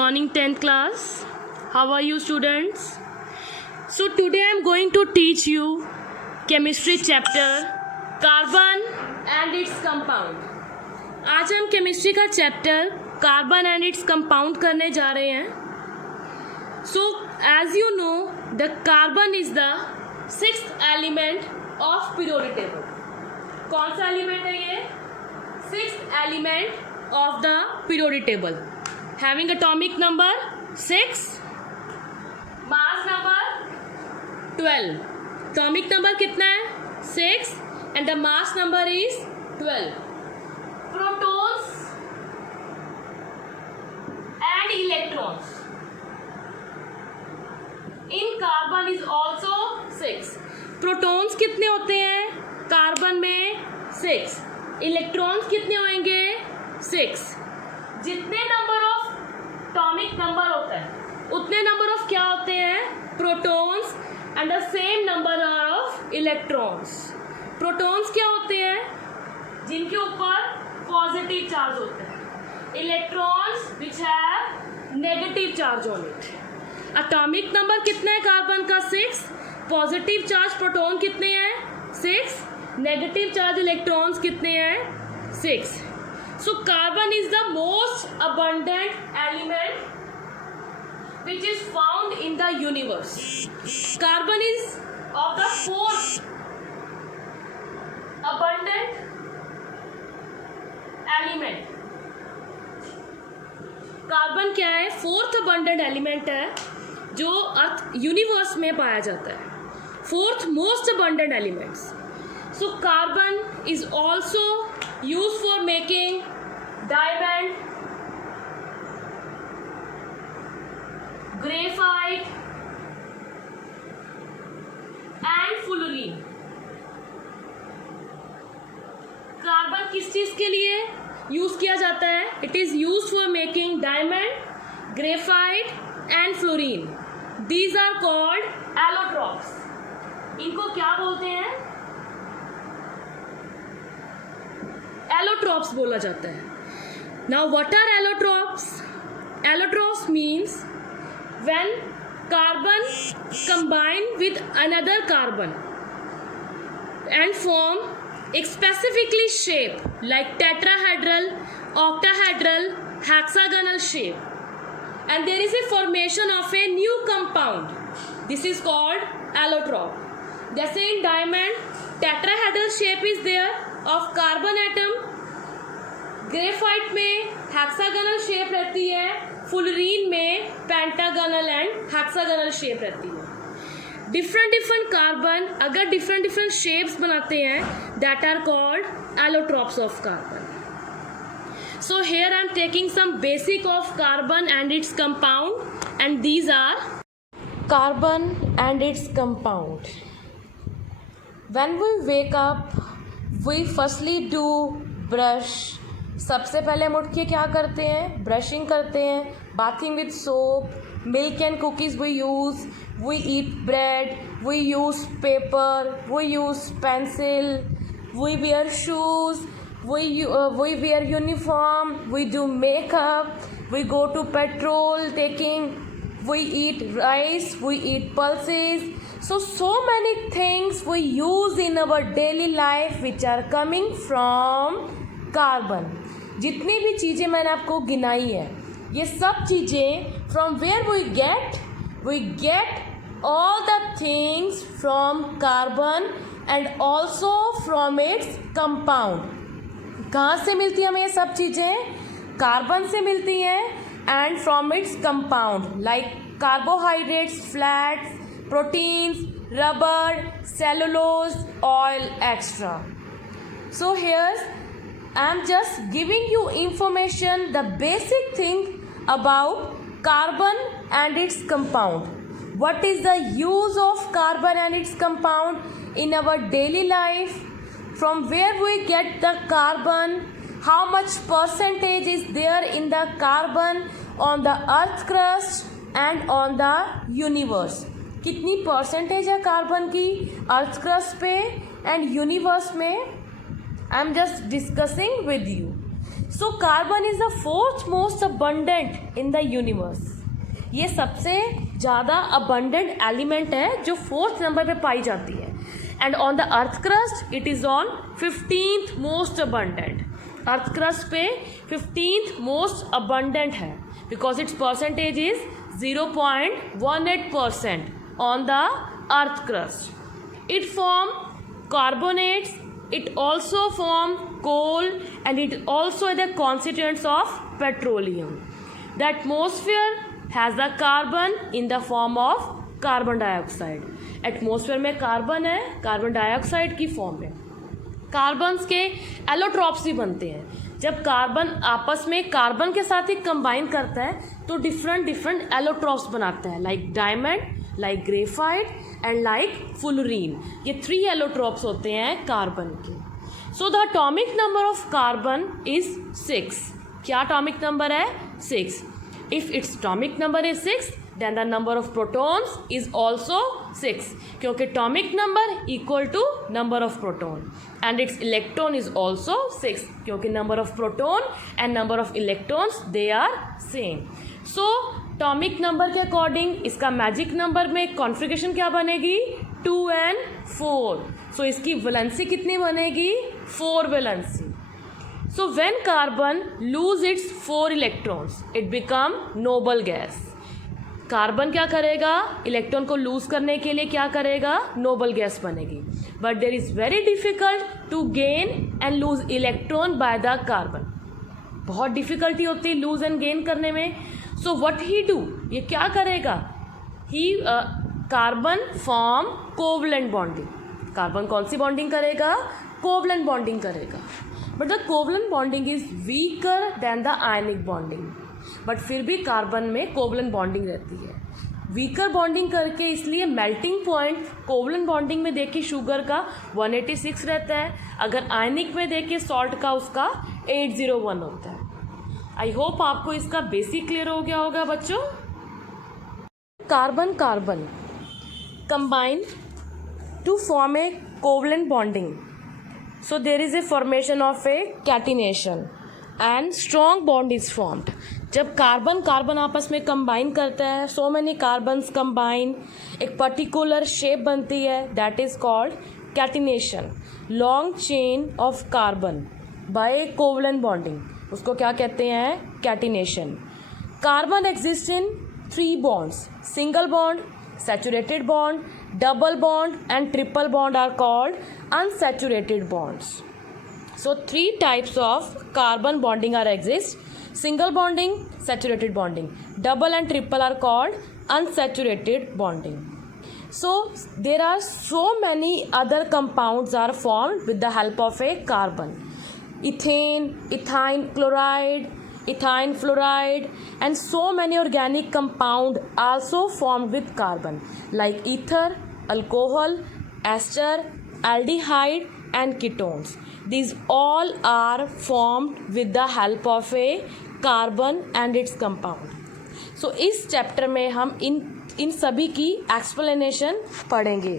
morning 10th class. How are you students? So today I am going to teach you chemistry chapter carbon and its compound. आज हम chemistry का chapter carbon and its compound करने जा रहे हैं. So as you know the carbon is the sixth element of periodic table. कौन सा element है ये? Sixth element of the periodic table, having atomic number 6, mass number 12. Atomic number कितना है? 6 and the mass number is 12. Protons and electrons in carbon is also 6. Protons कितने होते हैं carbon में? 6. इलेक्ट्रॉन्स कितने होंगे? 6. जितने नंबर ऑफ एटॉमिक नंबर होता है उतने नंबर ऑफ क्या होते हैं? Protons and the same number of electrons. Protons क्या होते हैं? जिनके ऊपर पॉजिटिव चार्ज होता है. Electrons which have negative charge on it. Atomic number कितना है कार्बन का? 6. पॉजिटिव चार्ज प्रोटॉन कितने हैं? 6. नेगेटिव चार्ज इलेक्ट्रॉन्स कितने हैं? 6. सो carbon is the most abundant element which is found in the universe. Carbon is of the fourth abundant element. Carbon क्या है? Fourth abundant element है जो अर्थ यूनिवर्स में पाया जाता है. Fourth most abundant elements. So carbon is also use for making diamond, graphite and fullerene. Carbon किस चीज के लिए यूज किया जाता है? It is use for making diamond, graphite and fluorine. These are called allotropes. इनको क्या बोलते हैं? एलोट्रॉप्स बोला जाता है. Now what are allotropes? Allotropes means when carbon combine with another carbon and form a specifically shape like tetrahedral, octahedral, hexagonal shape, and there is a formation of a new compound. This is called allotrop. जैसे in diamond tetrahedral shape is there of carbon atom, graphite में hexagonal shape रहती है, fullerene में pentagonal and hexagonal shape रहती है. Different carbon अगर different shapes बनाते हैं that are called allotropes of carbon. So here I am taking some basic of carbon and its compound and these are carbon and its compound. When we wake up we firstly do brush. सबसे पहले हम उठ के क्या करते हैं? Brushing करते हैं. Bathing with soap, milk and cookies we use. We eat bread, we use paper, we use pencil, we wear shoes, we wear uniform, we do makeup, we go to petrol taking, we eat rice, we eat pulses. So many things we use in our daily life which are coming from carbon. जितनी भी चीज़ें मैंने आपको गिनाई है ये सब चीज़ें from where we get all the things from carbon and also from its compound. कहाँ से मिलती हैं हमें ये सब चीज़ें? कार्बन से मिलती हैं and from its compound like carbohydrates, flats, proteins, rubber, cellulose, oil extra. So here I am just giving you information, the basic thing about carbon and its compound. What is the use of carbon and its compound in our daily life? From where we get the carbon? How much percentage is there in the carbon on the earth crust and on the universe? कितनी percentage है carbon की earth crust पे and universe में? I am just discussing with you. So carbon is the fourth most abundant in the universe. ये सबसे ज़्यादा abundant element है जो फोर्थ नंबर पे पाई जाती है. And on the earth crust it is on 15th most abundant. Earth crust पे 15th most abundant है because it's percentage is 0.18% on the earth crust. It form carbonates, it also form coal, and it also the constituents of petroleum. The atmosphere has the carbon in the form of carbon dioxide. Atmosphere में carbon है, carbon dioxide की form में. Carbons के allotropes भी बनते हैं. जब carbon आपस में कार्बन के साथ ही कंबाइन करता है तो डिफरेंट एलोट्रॉप्स बनाता है, like diamond, like graphite and like fullerene. ये 3 एलोट्रॉप्स होते हैं कार्बन के. So the atomic number of carbon is 6. क्या एटॉमिक नंबर है? 6. If its atomic number is 6 then the number of protons is also 6 क्योंकि atomic number equal to number of proton and its electron is also 6 क्योंकि number of proton and number of electrons they are same. So atomic number के according इसका magic number में configuration क्या बनेगी? 2 and 4. So इसकी valency कितनी बनेगी? 4 valency. So when carbon lose its 4 electrons it become noble gas. Carbon क्या करेगा? इलेक्ट्रॉन को लूज करने के लिए क्या करेगा? नोबल गैस बनेगी. But there is very difficult to gain and lose electron by the carbon. बहुत डिफिकल्टी होती है लूज एंड गेन करने में. सो व्हाट ही डू, ये क्या करेगा? ही carbon form covalent bonding. Carbon कौन सी बॉन्डिंग करेगा? कोवलेंट बॉन्डिंग करेगा. But the covalent bonding is weaker than the ionic bonding. But फिर भी कार्बन में कोवलेंट बॉन्डिंग रहती है. वीकर बॉन्डिंग करके इसलिए मेल्टिंग पॉइंट कोवलेंट बॉन्डिंग में देखिए शुगर का 186 रहता है, अगर आयनिक में देखिए सॉल्ट का उसका 801 होता है. आई होप आपको इसका बेसिक क्लियर हो गया होगा बच्चों. Carbon carbon combine to form a covalent bonding. So there is a formation of a catenation and strong bond is formed. जब कार्बन कार्बन आपस में कंबाइन करता है, सो मैनी कार्बन्स कंबाइन, एक पर्टिकुलर शेप बनती है, that is called catenation. Long chain of carbon by covalent bonding, उसको क्या कहते हैं? Catenation. Carbon exist in 3 bonds. Single bond, saturated bond, double bond and triple bond are called unsaturated bonds. So 3 types of carbon bonding are exist. Single bonding, saturated bonding. Double and triple are called unsaturated bonding. So there are so many other compounds are formed with the help of a carbon. Ethane, ethyl chloride, ethyl fluoride and so many organic compound also formed with carbon like ether, alcohol, ester, aldehyde and ketones. These all are formed with the help of a carbon and its compound. So इस chapter में हम इन सभी की explanation पढ़ेंगे.